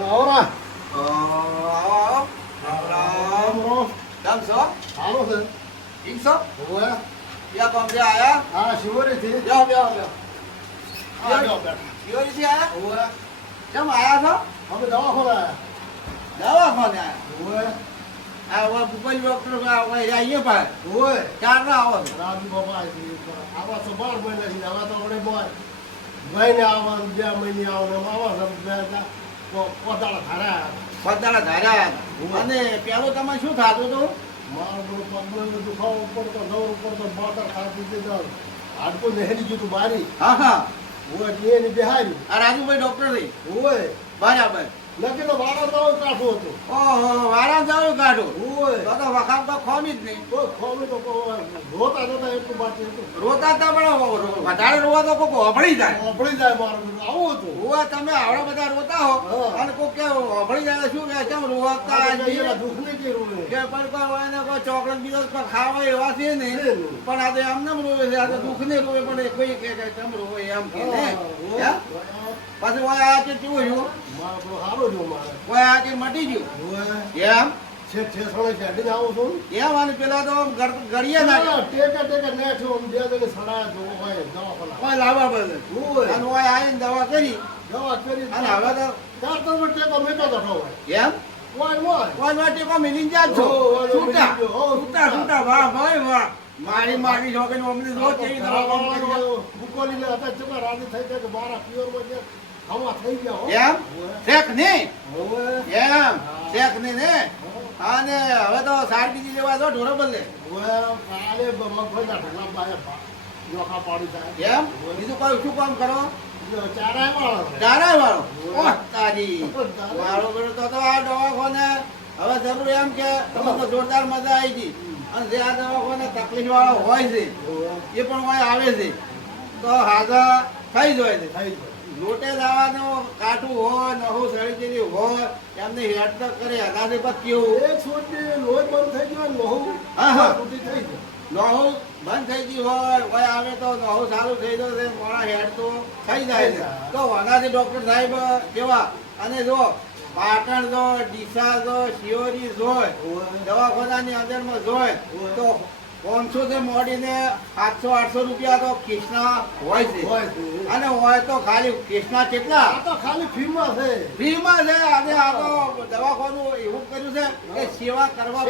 આવરા આવો આવો રામ છો હાલો છે ઠીક છો ઓવે ક્યાં કામથી આયા હા બેહો બેહો બેહો હા જો બેઠા શિવરીથી આયા ઓવે કેમ આયા છો અમે દવાખાને દવાખાને આયા ઓવે આ ઓલા ભૂપેશ ડોક્ટર અહીંયા પાસે ઓવે ચાર ના આવો રાજુ બાબા આવા તો બાર મહિના છે આવા તો આપણે બોય મહિને આવવાનું બે મહિને આવવાનું આવા બે ધારા. બધાના ધાર્યા અને પેલો તમે શું થતું હતું? મારું પગલો દુખાવો પડતો દોર પડતો બોતર ખાતી દીધો હાડકું નહેરી ગયું તું બારી. હા હા. ઓવે એની બિહારી આ રાજુભાઈ ડોક્ટરથી ઓવે બરાબર. લખી તો બારો તો કાઠો હતો. ઓહો વારા જવું કાઢું દાદા વખામ તો ખોમી જ નહીં. ખોમી તો કોઈ રોતા એટલું બાકી હતું રોતા હતા પણ વધારે રોવા તો કોઈ હોભળી જાય. અભળી જાય મારું આવું હતું રોવા તમે આવડા બધા રોતા હો. અને કોઈ કે હોભળી જાય શું કે કેમ? કે દુઃખ નહીં. કે પણ કોઈ ચોકલેટ બીજો પણ ખાવા એવા છે ને. પણ આ તો એમને એમ રોવે છે આ તો દુઃખ ને રોવે પણ કોઈ કે કેમ રોવે એમ કે? પછી આ કે કેવું છું? મારો જો મારે. કોઈ આ કે મટી ગયું? એમ? છે ઠેસણે ચડીને આવું છું. એમ અને પેલા તો ગળીએ ના ટેકે આમ બે જણે હોય, લાવવા અને આવીને દવા કરી. દવા. અને હવે તો તો ટેકો હોય. એમ? છો. છૂટા. છૂટા છૂટા. વાહ ભાઈ વાહ. મારી મારી છોકરી અમને રોજ કેવી દવા હતા રાજી થઈ ગયા કે મારા પિયરમાં જે હવા થઈ ગયા એમ? શેખ નહીં એમ? શેખ ને ને? અને હવે તો સાર બીજી લેવા દો ઢોરો બદલે. કાલે મગફળીના ઢગલા પાયા જોખા પાડી થાય. એમ? બીજું કોઈ શું કામ કરો? ચારાય વાળો ચારાય વાળો? ઓહ તારી તો તો આ દવાખાને હવે જરૂર એમ કે તમે તો જોરદાર મજા આવી ગઈ. અને જે આ દવાખાને તકલીફ વાળો હોય છે એ પણ હોય આવે છે. તો હાજર થઈ જ છે થઈ જાય. લોટે લાવવાનું કાઠું હોય નવું સળી જેવી હોય એમને હેડ તો કરે એનાથી પર કેવું એ છોડી લોહી બંધ થઈ ગયો ને હા, હા. તૂટી થઈ ગયું. નવું બંધ થઈ ગયું હોય હોય આવે તો નવું સારું થઈ જશે મોડા હેડ તો થઈ જાય છે તો વનાથી ડૉક્ટર સાહેબ કેવા અને જો પાટણ જો ડીસા જો શિયોરી જોય દવાખાનાની અંદરમાં જોય તો પાંચસો થી મોડીને સાતસો આઠસો રૂપિયા તો કિસના હોય છે. અને હોય તો ખાલી કિસના કેટલા? તો ખાલી ફીમાં છે. ફ્રીમાં છે? આજે આ તો દવાખાનું એવું કર્યું છે કે સેવા કરવા.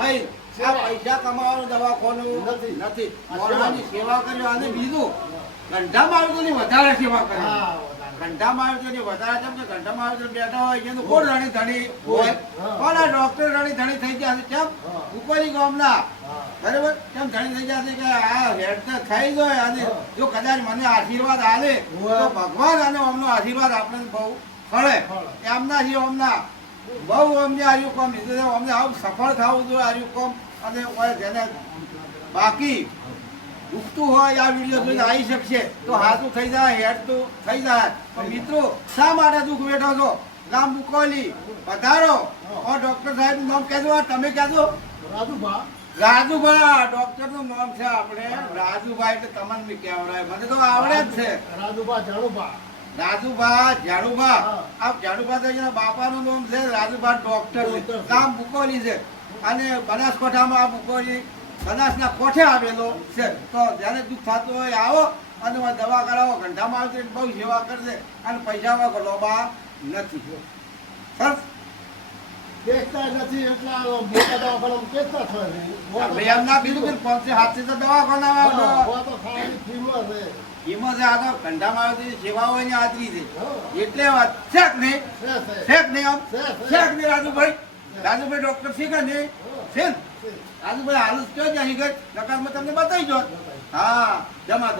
પૈસા કમાવાનું દવાખાનું નથી. સેવા. કર્યો અને બીજું. ગંઢા તો વધારે સેવા કરે હા, વધારે. ઘંટામાં આવ્યું તો એની વધારે કેમ કે ઘંટામાં આવ્યું બેઠા હોય એનું કોણ રણી ધણી હોય હા. આ ડોક્ટર રણી ધણી થઈ ગયા છે? કેમ? ઉપરી ગામના. બરાબર? કેમ ધણી થઈ ગયા છે કે આ હેડ તો થઈ જાય અને જો કદાચ મને આશીર્વાદ આવે તો ભગવાન અને ઓમનો આશીર્વાદ આપણને બહુ ફળે. એમના છે ઓમના બહુ અમને આર્યું કામ અમને આવું સફળ થવું જોઈએ આર્યું કોમ. અને જેને બાકી દુખતું હોય આ વીડિયો જોઈને આવી શકશે. તો હાથું થઈ જાય હેડ તો થઈ જાય. પણ મિત્રો શા માટે દુઃખ બેઠો છો? ગામ મુકોલી પધારો. ઓ ડોક્ટર સાહેબનું નામ કહેજો તમે કહેજો. રાજુભા. રાજુભાઈ ડોક્ટરનું નામ છે આપણે. રાજુભાઈ એટલે તમને કહેવડાય. મને તો આવડે જ છે. રાજુભા જાણુભા રાજુભા ઝાડુભા હા. આ ઝાડુભા તો બાપાનું નામ છે રાજુભા ડોક્ટર. ગામ બુકોલી છે. અને બનાસકાંઠામાં આ બુકોલી બનાસના કોઠે આવેલો છે. તો જ્યારે દુઃખ થતું હોય આવો અને દવા કરાવો ઘંટામાં આવશે બહુ સેવા કરશે અને પૈસામાં લોબા નથી સરસ? દેખતા એટલા મોટા થાય છે. ના સાતસો તો દવાખાના આવે છે. છે આ તો ઘંટામાં આવતી સેવાઓ એની હાજરી છે. એટલે વાત છેક નહીં. છેક છે. છે નહીં આમ. છે, છે. છે નહીં રાજુભાઈ. રાજુભાઈ ડોક્ટર શીખે નહીં? છે. રાજુભાઈ હાલ કયો ત્યાં અહીં ગઈ નકારમાં તમને બતાવી જો હા જમા